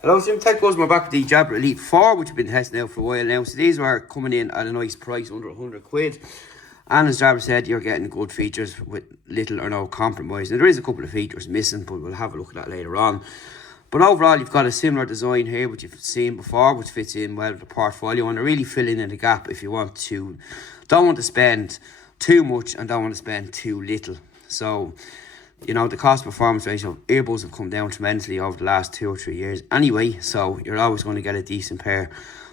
Hello, Sim Tech Buzz. We're back with the Jabra Elite 4, which we've been testing out for a while now. So these are coming in at a nice price, under 100 quid. And as Jabra said, you're getting good features with little or no compromise. Now, there is a couple of features missing, but we'll have a look at that later on. But overall, you've got a similar design here, which you've seen before, which fits in well with the portfolio. And they're really filling in the gap if you want to, don't want to spend too much and don't want to spend too little. So, you know, the cost performance ratio of earbuds have come down tremendously over the last 2 or 3 years anyway, so you're always going to get a decent pair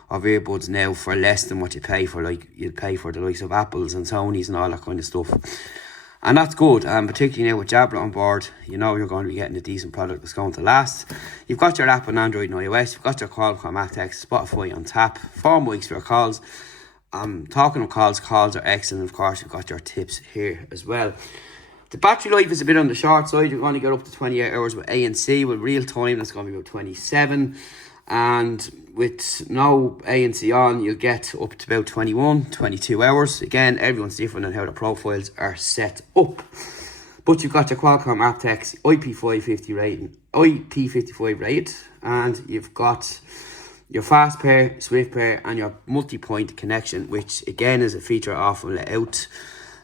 of earbuds now for less than what you pay for, like you'd pay for the likes of Apples and Sonys and all that kind of stuff. And that's good, and particularly now with Jabra on board, you know you're going to be getting a decent product that's going to last. You've got your app on Android and iOS, you've got your Qualcomm Actex, Spotify on tap, 4 mics for your calls. Talking of calls are excellent. Of course, you've got your tips here as well. The battery life is a bit on the short side. You're going to get up to 28 hours with ANC. With real time, that's going to be about 27. And with no ANC on, you'll get up to about 21, 22 hours. Again, everyone's different on how the profiles are set up. But you've got your Qualcomm Aptex IP55 rated. And you've got your fast pair, swift pair, and your multi-point connection, which again is a feature often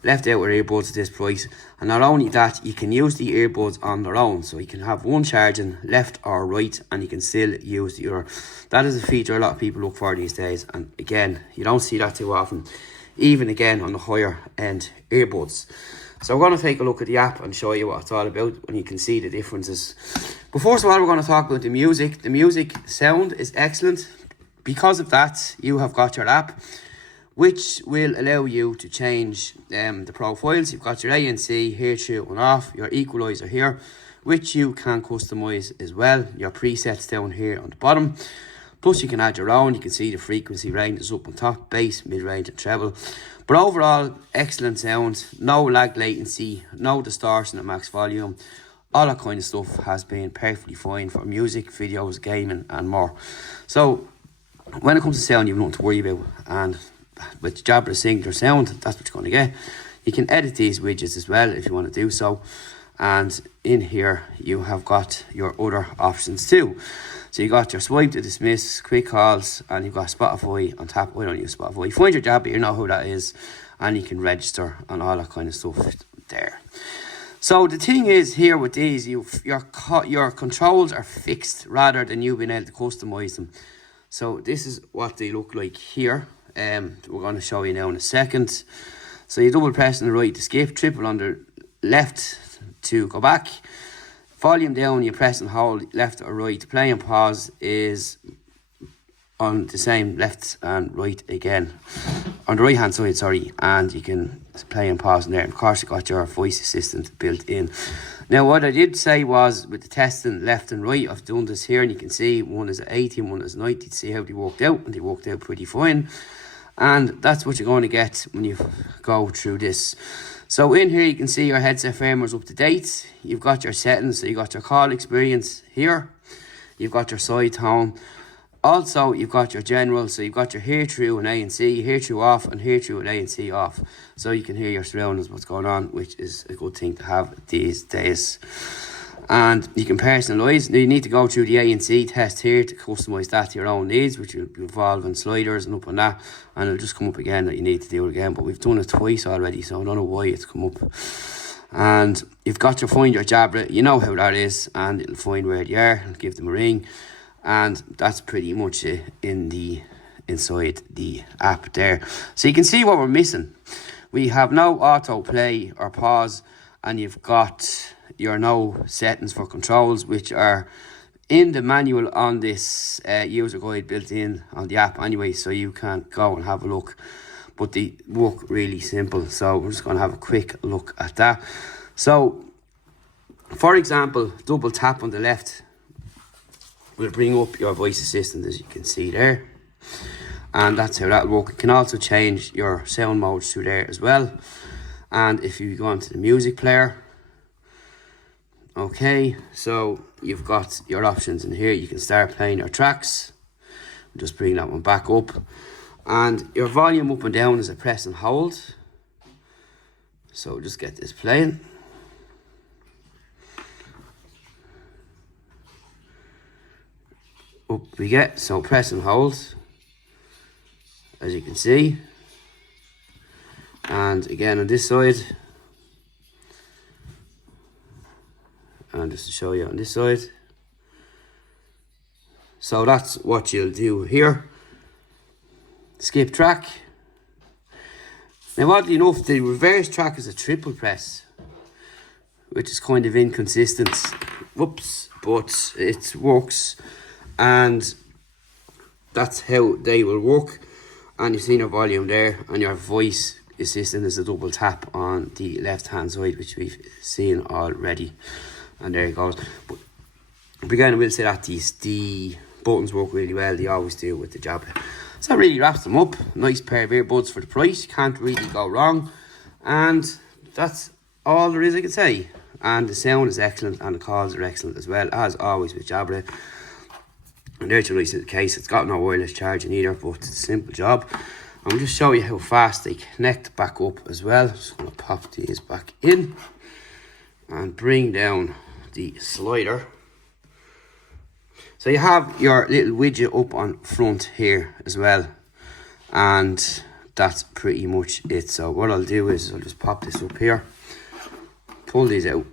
left out with earbuds at this price. And not only that, you can use the earbuds on their own, so you can have one charging left or right, and you can still use the other. That is a feature a lot of people look for these days, and again, you don't see that too often, even again on the higher end earbuds. So we're going to take a look at the app and show you what it's all about, and you can see the differences. But first of all, we're going to talk about the music. The music sound is excellent. Because of that, you have got your app, which will allow you to change the profiles. You've got your ANC here, through and off, your equalizer here, which you can customize as well. Your presets down here on the bottom. Plus you can add your own. You can see the frequency ranges up on top, bass, mid-range and treble. But overall, excellent sound, no lag latency, no distortion at max volume. All that kind of stuff has been perfectly fine for music, videos, gaming and more. So when it comes to sound, you've nothing to worry about. And with Jabra signature sound, that's what you're going to get. You can edit these widgets as well if you want to do so. And in here, you have got your other options too. So you got your swipe to dismiss, quick calls, and you've got Spotify on tap. I don't use Spotify. You find your Jabra, you know who that is, and you can register and all that kind of stuff there. So the thing is here with these, your controls are fixed rather than you being able to customize them. So this is what they look like here. We're going to show you now in a second. So you double press on the right to skip, triple on the left to go back, volume down, you press and hold left or right. Play and pause is on the same left and right again, on the right hand side, sorry, and you can play and pause in there. And of course you got your voice assistant built in. Now what I did say was, with the testing left and right, I've done this here and you can see one is at 80 and one is 90 to see how they worked out, and they worked out pretty fine. And that's what you're going to get when you go through this. So in here you can see your headset firmware is up to date. You've got your settings, so you got your call experience here. You've got your side tone. Also you've got your general, so you've got your hear through and ANC, hear through off and hear through and ANC off. So you can hear your surroundings, what's going on, which is a good thing to have these days. And you can personalise. Now you need to go through the ANC test here to customise that to your own needs, which will involve in sliders and up on that, and it'll just come up again that you need to do it again. But we've done it twice already, so I don't know why it's come up. And you've got to find your Jabra, you know how that is, and it'll find where they are and give them a ring. And that's pretty much it inside the app there. So you can see what we're missing. We have no auto play or pause, and you've got your no settings for controls, which are in the manual on this user guide built in on the app anyway, so you can go and have a look. But they work really simple, so we're just going to have a quick look at that. So for example, double tap on the left will bring up your voice assistant, as you can see there, and that's how that'll work. You can also change your sound modes through there as well. And if you go onto the music player, okay, so you've got your options in here. You can start playing your tracks. Just bring that one back up, and your volume up and down is a press and hold. So just get this playing. up we get. So press and hold, as you can see. And again on this side, and just to show you on this side. So that's what you'll do here. Skip track. Now oddly enough, the reverse track is a triple press, which is kind of inconsistent. Whoops, but it works, and that's how they will work. And you've seen your volume there, and your voice assistant is a double tap on the left hand side, which we've seen already. And there it goes. But again, I will say that the buttons work really well. They always do with the Jabra. So that really wraps them up. Nice pair of earbuds for the price. Can't really go wrong. And that's all there is I can say. And the sound is excellent, and the calls are excellent as well, as always with Jabra. And there's your nice little case. It's got no wireless charging either, but it's a simple job. I'm going to just show you how fast they connect back up as well. Just going to pop these back in and bring down the slider. So you have your little widget up on front here as well, and that's pretty much it. So what I'll do is I'll just pop this up here, pull these out,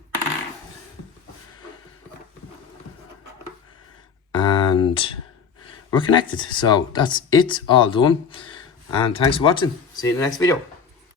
and we're connected. So that's it, all done, and thanks for watching. See you in the next video.